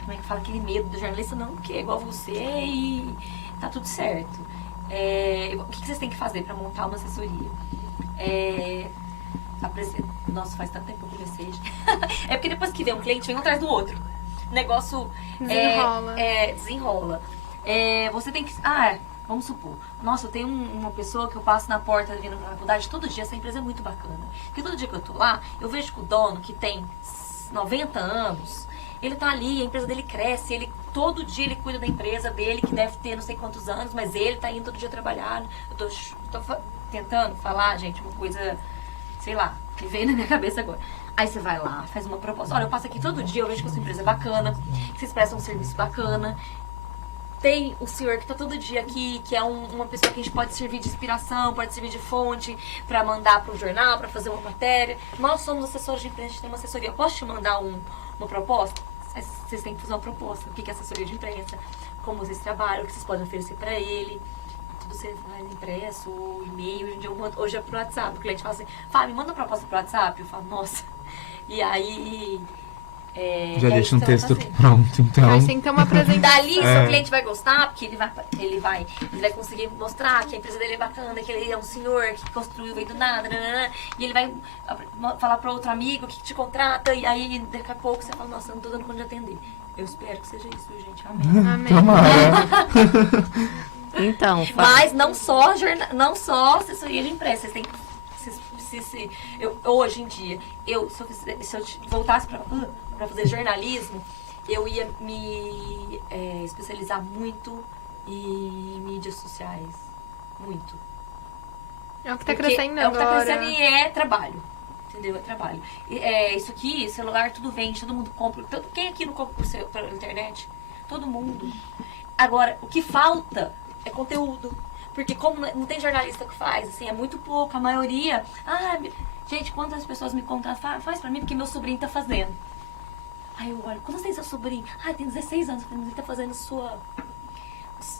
como é que fala, aquele medo do jornalista, não, porque é igual você e tá tudo certo. O que vocês têm que fazer pra montar uma assessoria? Nossa, faz tanto tempo que eu comecei. É porque depois que vem um cliente, vem um atrás do outro. O negócio Desenrola. Desenrola. Você tem que... vamos supor. Nossa, eu tenho uma pessoa que eu passo na porta vindo pra faculdade todo dia. Essa empresa é muito bacana. Porque todo dia que eu tô lá, eu vejo que o dono, que tem 90 anos, ele tá ali, a empresa dele cresce, todo dia ele cuida da empresa dele, que deve ter não sei quantos anos, mas ele tá indo todo dia trabalhar. Eu tô tentando falar, gente, uma coisa, sei lá, que veio na minha cabeça agora. Aí você vai lá, faz uma proposta. Olha, eu passo aqui todo dia, eu vejo que a sua empresa é bacana, que vocês prestam um serviço bacana. Tem o senhor que tá todo dia aqui, que é uma pessoa que a gente pode servir de inspiração, pode servir de fonte pra mandar pro jornal, pra fazer uma matéria. Nós somos assessores de imprensa, a gente tem uma assessoria. Eu posso te mandar uma proposta? Vocês têm que fazer uma proposta. O que é assessoria de imprensa? Como vocês trabalham, o que vocês podem oferecer pra ele. você faz impresso ou e-mail, hoje é pro WhatsApp. O cliente fala assim, Fábio, me manda uma proposta pro WhatsApp. Eu falo, nossa. E aí... Já deixa um texto pronto, então. Mas tem que ter uma apresentação. Dali, seu cliente vai gostar, porque ele vai conseguir mostrar que a empresa dele é bacana, que ele é um senhor que construiu, veio do nada, e ele vai falar para outro amigo que te contrata, e aí daqui a pouco você fala, nossa, eu não tô dando conta de atender. Eu espero que seja isso, gente. Amém. Amém. Tomara. Então, Mas não só assessoria de imprensa, vocês têm que... hoje em dia, se eu voltasse para fazer jornalismo, eu ia me especializar muito em mídias sociais. Muito. É o que tá Porque crescendo é o que tá agora. crescendo e é trabalho. Entendeu? É trabalho. Isso aqui, celular, tudo vende, todo mundo compra. Quem aqui não compra pela internet? Todo mundo. Agora, o que falta é conteúdo. Porque como não tem jornalista que faz, assim, é muito pouco. A maioria... gente, quantas pessoas me contam? Faz pra mim, porque meu sobrinho tá fazendo. Aí eu olho, quantos tem seu sobrinho? Tem 16 anos. Ele tá fazendo sua...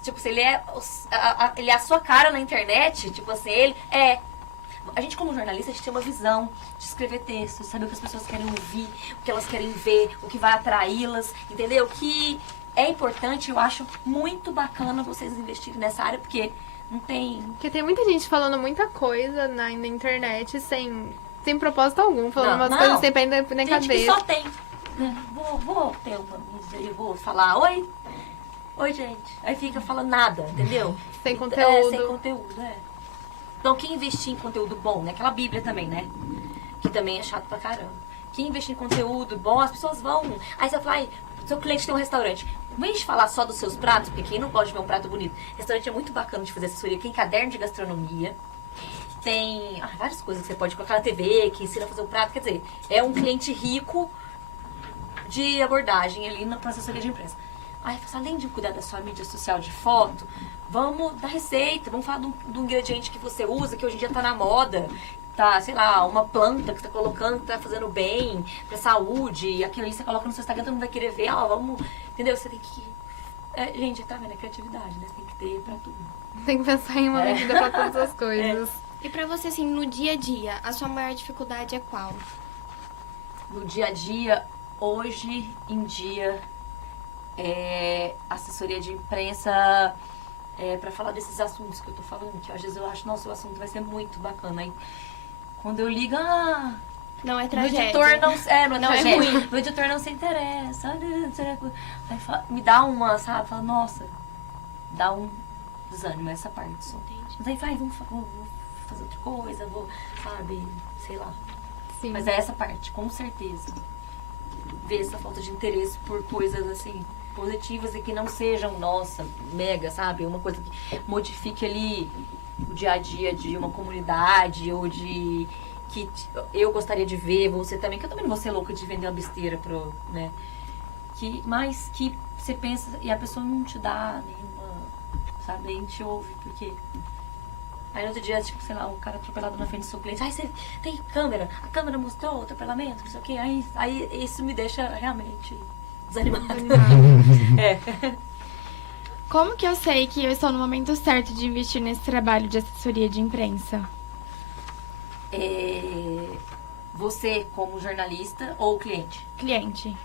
Tipo, se ele é a sua cara na internet, tipo assim, ele é... A gente, como jornalista, a gente tem uma visão de escrever textos, saber o que as pessoas querem ouvir, o que elas querem ver, o que vai atraí-las, entendeu? Que é importante, eu acho muito bacana vocês investirem nessa área, porque não tem... Porque tem muita gente falando muita coisa na internet sem propósito algum, falando umas coisas sem pé nem gente cabeça. Que só tem. Vou ter uma miséria, vou falar, oi, gente. Aí fica falando nada, entendeu? Sem conteúdo. Sem conteúdo, Então, quem investir em conteúdo bom, né? Aquela Bíblia também, né? Que também é chato pra caramba. Quem investir em conteúdo bom, as pessoas vão... Aí você fala, seu cliente tem um restaurante. Não vem de falar só dos seus pratos, porque quem não pode ver um prato bonito? Restaurante é muito bacana de fazer assessoria. Tem caderno de gastronomia. Tem várias coisas que você pode colocar na TV, que ensina a fazer o prato. Quer dizer, é um cliente rico de abordagem ali na assessoria de imprensa. Aí, além de cuidar da sua mídia social de foto, vamos dar receita, vamos falar do ingrediente que você usa, que hoje em dia tá na moda. Tá, sei lá, uma planta que você tá colocando, que tá fazendo bem pra saúde, e aquilo ali você coloca no seu Instagram, todo mundo vai querer ver, vamos... Entendeu? Você tem que... gente, tá vendo? É criatividade, né? Você tem que ter pra tudo. Tem que pensar em uma medida pra todas as coisas. E pra você, assim, no dia a dia, a sua maior dificuldade é qual? No dia a dia, hoje em dia, assessoria de imprensa... pra falar desses assuntos que eu tô falando, que às vezes eu acho, nossa, o assunto vai ser muito bacana. Aí, quando eu ligo, não é o tragédia. editor não é tragédia. ruim. O editor não se interessa. Aí me dá uma, sabe? Fala, nossa, dá um desânimo essa parte só. Mas aí vai, vou fazer outra coisa, sabe, sei lá. Sim. Mas é essa parte, com certeza. Ver essa falta de interesse por coisas assim positivas e que não sejam, nossa, mega, sabe? Uma coisa que modifique ali o dia a dia de uma comunidade ou de... que eu gostaria de ver, você também, que eu também não vou ser louca de vender uma besteira né? Mas que você pensa e a pessoa não te dá nenhuma, sabe? Nem te ouve, porque... Aí no outro dia, tipo, sei lá, um cara atropelado na frente do seu cliente, você tem câmera, a câmera mostrou o atropelamento, não sei o quê, aí isso me deixa realmente... desanimada. Como que eu sei que eu estou no momento certo de investir nesse trabalho de assessoria de imprensa? Você como jornalista ou cliente? Cliente.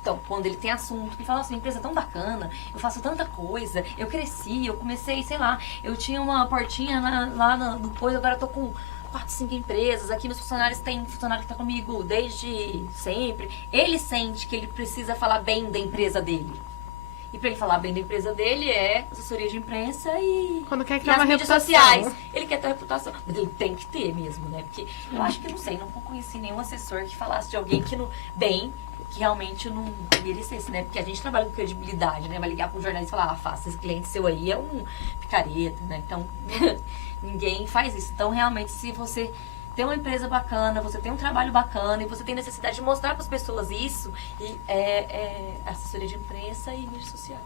Então, quando ele tem assunto, me fala assim, empresa é tão bacana, eu faço tanta coisa, eu cresci, eu comecei, sei lá, eu tinha uma portinha lá no coisa, agora eu tô com 4, 5 empresas, aqui meus funcionários, tem um funcionário que tá comigo desde sempre. Ele sente que ele precisa falar bem da empresa dele. E pra ele falar bem da empresa dele é assessoria de imprensa e... Quando quer e criar as uma mídias reputação. sociais. Ele quer ter uma reputação. Mas ele tem que ter mesmo, né? Porque eu acho que, não sei, não conheci nenhum assessor que falasse de alguém que que realmente não merecesse, né? Porque a gente trabalha com credibilidade, né? Vai ligar pro jornalista e falar, faça, esse cliente seu aí é um picareta, né? Então, ninguém faz isso. Então, realmente, se você tem uma empresa bacana, você tem um trabalho bacana e você tem necessidade de mostrar para as pessoas isso, e assessoria de imprensa e mídias sociais.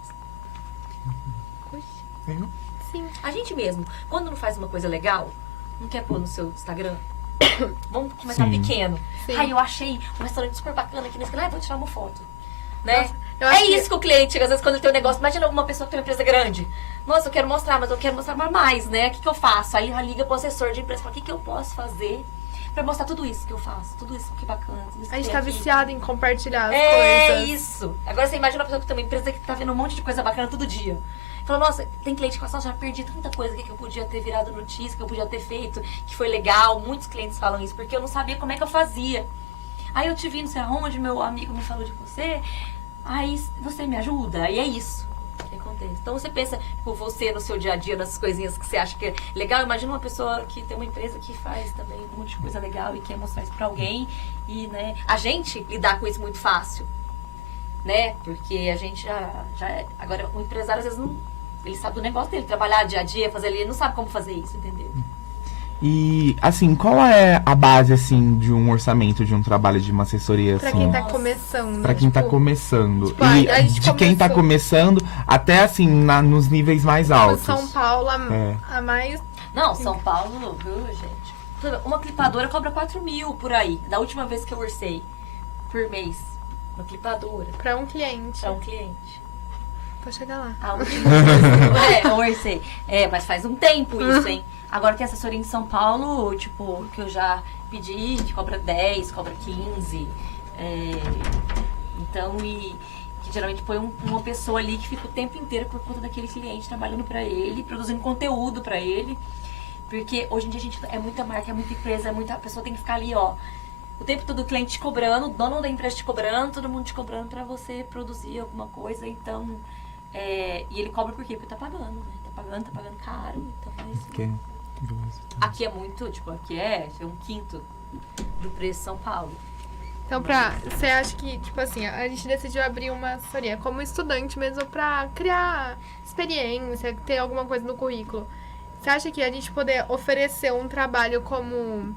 Sim. A gente mesmo, quando não faz uma coisa legal, não quer pôr no seu Instagram? Vamos começar pequeno. Sim. Eu achei um restaurante super bacana aqui nesse canal, vou tirar uma foto. Né? Nossa, eu acho isso que o cliente, às vezes, quando ele tem um negócio, imagina uma pessoa que tem uma empresa grande. Nossa, eu quero mostrar, mas eu quero mostrar mais, né? O que eu faço? Aí ela liga pro assessor de imprensa e fala, o que eu posso fazer pra mostrar tudo isso que eu faço? Tudo isso que é bacana. Tudo isso A gente que tá tem aqui. viciado em compartilhar as É coisas. isso. Agora você imagina uma pessoa que tem uma empresa que tá vendo um monte de coisa bacana todo dia. Fala, nossa, tem cliente que fala, nossa, já perdi tanta coisa que eu podia ter virado notícia, que eu podia ter feito, que foi legal. Muitos clientes falam isso, porque eu não sabia como é que eu fazia. Aí eu te vi, não sei aonde, meu amigo me falou de você, aí você me ajuda, e é isso que acontece. Então você pensa, tipo, você no seu dia a dia, nessas coisinhas que você acha que é legal, imagina uma pessoa que tem uma empresa que faz também um monte de coisa legal e quer mostrar isso pra alguém, e, né, a gente lidar com isso muito fácil, né, porque a gente já é, agora o empresário às vezes não, ele sabe do negócio dele, trabalhar dia a dia, fazer ali, ele não sabe como fazer isso, entendeu? E, assim, qual é a base, assim, de um orçamento, de um trabalho de uma assessoria, Pra assim? quem tá começando. Pra quem tá tipo, começando. tipo, E a gente de quem tá começou. começando até, assim, nos níveis mais tipo, altos. São Paulo, É. a mais... Não, São Paulo, viu, gente? Uma clipadora cobra 4 mil por aí, da última vez que eu orcei, por mês. Uma clipadora, Pra um cliente. pra um cliente. Vou chegar lá. A última vez que eu orcei. É, mas faz um tempo isso, hein? Agora tem assessoria em São Paulo, tipo, que eu já pedi, que cobra 10, cobra 15. Então, e que geralmente põe uma pessoa ali que fica o tempo inteiro por conta daquele cliente, trabalhando pra ele, produzindo conteúdo pra ele. Porque hoje em dia a gente é muita marca, é muita empresa, a pessoa tem que ficar ali, ó, o tempo todo o cliente te cobrando, o dono da empresa te cobrando, todo mundo te cobrando pra você produzir alguma coisa. Então, e ele cobra por quê? Porque tá pagando, né? Tá pagando caro. Então é isso. Aqui é muito, tipo, aqui é um quinto do preço de São Paulo. Então, você acha que, tipo assim, a gente decidiu abrir uma assessoria como estudante mesmo pra criar experiência, ter alguma coisa no currículo. Você acha que a gente poder oferecer um trabalho como...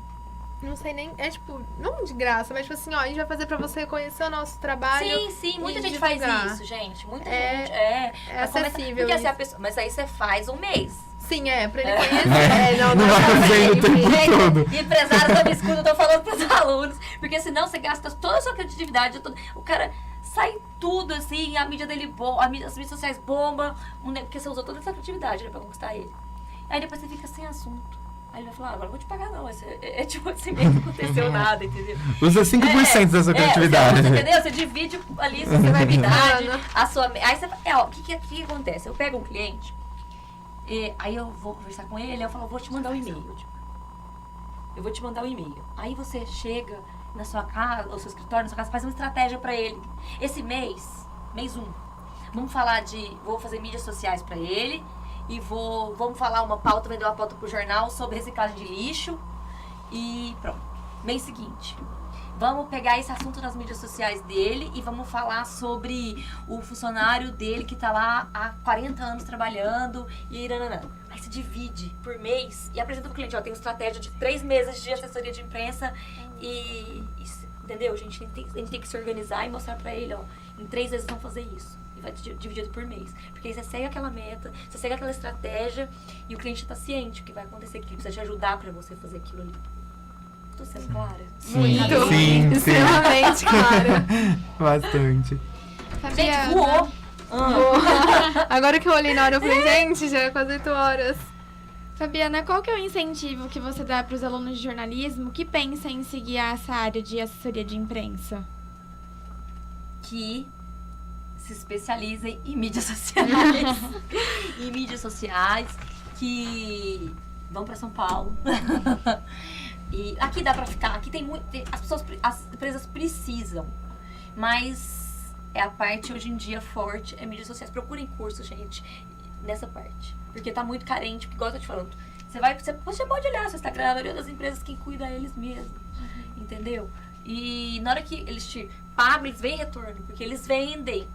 Não sei nem... É tipo, não de graça, mas tipo assim, ó, a gente vai fazer pra você conhecer o nosso trabalho. Sim, muita e gente divulgar. faz isso, gente. Muita gente. É Mas começa- acessível Porque assim, isso. a pessoa, mas aí você faz um mês. Sim, pra ele conhecer. Não vai fazer o tempo Gente, todo. empresários me escutam, eu tô falando pros alunos. Porque senão você gasta toda a sua criatividade. O cara sai tudo assim, a mídia dele bomba, as mídias sociais bombam, porque você usou toda essa criatividade, né, pra conquistar ele. Aí depois você fica sem assunto. Aí ele vai falar, agora eu vou te pagar não. É tipo assim, meio que aconteceu nada, entendeu? Usa 5% da sua criatividade. Você, entendeu? Você divide ali a sua criatividade, a sua... Aí você... o que acontece? Eu pego um cliente, aí eu vou conversar com ele, eu falo, vou te mandar um e-mail. Eu vou te mandar um e-mail. Aí você chega na sua casa, no seu escritório, na sua casa, faz uma estratégia pra ele. Esse mês 1, vamos falar vou fazer mídias sociais pra ele, e vamos falar vender uma pauta pro jornal sobre reciclagem de lixo, e pronto. Mês seguinte, vamos pegar esse assunto nas mídias sociais dele e vamos falar sobre o funcionário dele que tá lá há 40 anos trabalhando e nananã. Aí você divide por mês e apresenta pro cliente, ó, tem uma estratégia de 3 meses de assessoria de imprensa entendeu? A gente tem que se organizar e mostrar pra ele, ó, em 3 vezes vamos fazer isso. E vai dividido por mês. Porque aí você segue aquela meta, você segue aquela estratégia e o cliente tá ciente o que vai acontecer, que ele precisa te ajudar pra você fazer aquilo ali. Tô sendo clara? Muito. Sim. Extremamente clara. Bastante. Gente, voou! Agora que eu olhei na hora, eu falei, gente, já é quase 8 horas. Fabiana, qual que é o incentivo que você dá para os alunos de jornalismo que pensam em seguir essa área de assessoria de imprensa? Que se especializem em mídias sociais. Em mídias sociais, que vão pra São Paulo. E aqui dá pra ficar, aqui tem muito. As empresas precisam, mas é a parte hoje em dia forte, é mídias sociais. Procurem curso, gente, nessa parte. Porque tá muito carente, porque igual eu tô te falando, você pode olhar seu Instagram, a maioria das empresas quem cuida é eles mesmos. Entendeu? E na hora que eles te pagam, eles veem retorno, porque eles vendem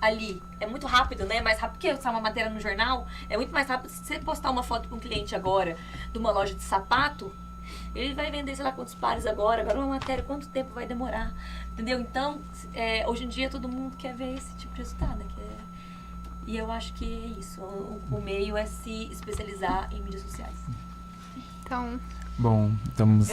ali. É muito rápido, né? Mais rápido que eu uma matéria no jornal. É muito mais rápido. Se você postar uma foto para um cliente agora de uma loja de sapato, ele vai vender, sei lá, quantos pares agora. Agora uma matéria, quanto tempo vai demorar? Entendeu? Então, hoje em dia todo mundo quer ver esse tipo de resultado, né? E eu acho que é isso. O meio é se especializar em mídias sociais. Então, Bom, estamos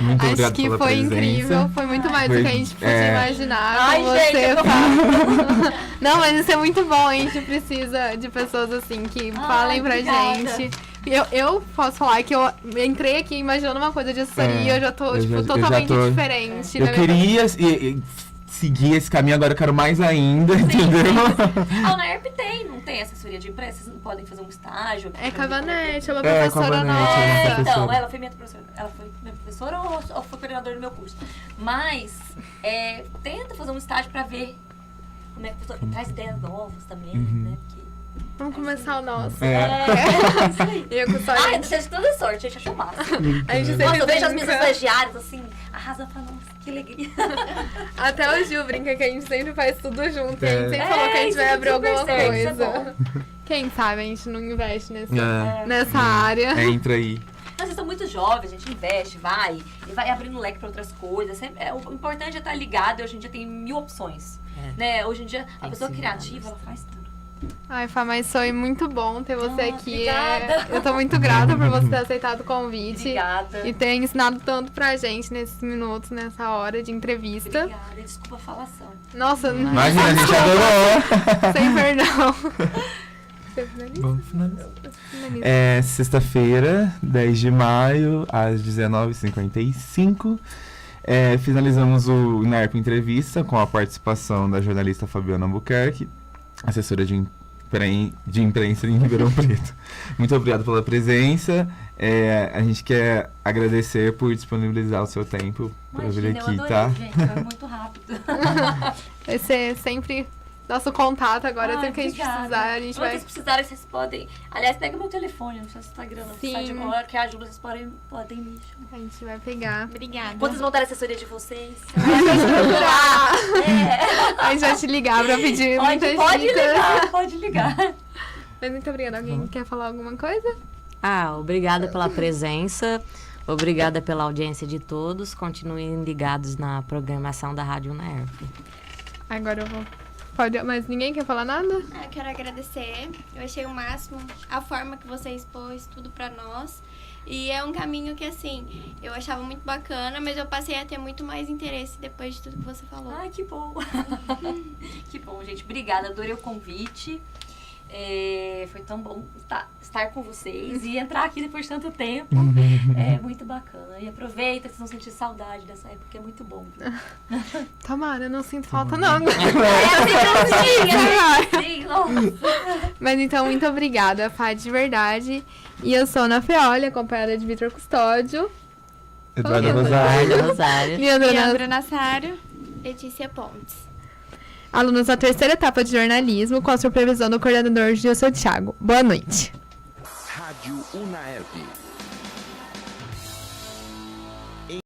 muito Acho obrigado que pela foi presença. incrível, foi muito mais do que a gente podia imaginar. Ai, com gente, você eu tô fala. Não, mas isso é muito bom, a gente precisa de pessoas assim que falem pra obrigada. gente. Eu posso falar que eu entrei aqui imaginando uma coisa de assessoria e eu já tô, totalmente diferente. Eu queria seguir esse caminho, agora eu quero mais ainda, entendeu? A UNAERP não tem assessoria de imprensa, vocês não podem fazer um estágio. É Cavanete, é uma professora Cavanete, nossa. Então, ela foi minha professora. Ela foi minha professora ou foi coordenadora do meu curso? Mas, tenta fazer um estágio pra ver como é que a pessoa traz ideias novas também, né? Porque Vamos começar o nosso. isso aí. Eu com só Ai, desejo toda sorte, gente, acho massa. A gente sempre Nossa, eu vejo as minhas brinca. estagiárias assim, arrasando, falando, nossa, que alegria. Até o Gil brinca que a gente sempre faz tudo junto. E a gente sempre É, falou que a gente isso vai é abrir super alguma certo, isso é coisa. Quem sabe a gente não investe É. nessa área. Entra aí. Nós estamos muito jovens, a gente investe, vai abrindo leque para outras coisas. O importante é estar ligado, e hoje em dia tem 1000 opções. Né? Hoje em dia, a pessoa criativa, ela faz tudo. Ai, Fá, mas foi muito bom ter você aqui. Obrigada. Eu tô muito grata por você ter aceitado o convite. Obrigada. E ter ensinado tanto pra gente nesses minutos, nessa hora de entrevista. Obrigada, desculpa a falação. Nossa, Imagina, a gente adorou. sem perdão. Você finaliza? Vamos finalizar. Finaliza. Sexta-feira, 10 de maio, às 19h55. Finalizamos o UNAERP Entrevista com a participação da jornalista Fabiana Albuquerque, assessora de imprensa em Ribeirão Preto. Muito obrigado pela presença. A gente quer agradecer por disponibilizar o seu tempo para vir Imagina, aqui, eu adorei, tá? gente, foi muito rápido. Vai ser sempre nosso contato agora, Ai, sempre que a gente obrigada. precisar, a gente Se vai... vocês precisarem, vocês podem... Aliás, pega meu telefone no seu Instagram, no Sim. site, a hora que ajuda, vocês podem me chamar. A gente vai pegar. Obrigada. Quando vocês montarem a assessoria de vocês... A gente vai te ligar pra pedir muitas Pode dicas. ligar, pode ligar. Mas muito obrigada. Alguém quer falar alguma coisa? Obrigada pela presença, obrigada pela audiência de todos. Continuem ligados na programação da Rádio UNAERP. Agora eu vou... Mas ninguém quer falar nada? Eu quero agradecer. Eu achei o máximo a forma que você expôs tudo pra nós. E é um caminho que, assim, eu achava muito bacana, mas eu passei a ter muito mais interesse depois de tudo que você falou. Ai, que bom. Que bom, gente. Obrigada, adorei o convite. Foi tão bom estar com vocês e entrar aqui depois de tanto tempo. É muito bacana. E aproveita que vocês vão sentir saudade dessa época, que é muito bom. Tomara, eu não sinto falta não. Sim, nossa. Mas então, muito obrigada, Fá, de verdade. E eu sou Ana Feoli, acompanhada de Vitor Custódio. Eduardo Rosário. Leandro Nassaro. Letícia Pontes. Alunos da terceira etapa de jornalismo, com a supervisão do coordenador Gilson Thiago. Boa noite. Rádio UNAERP.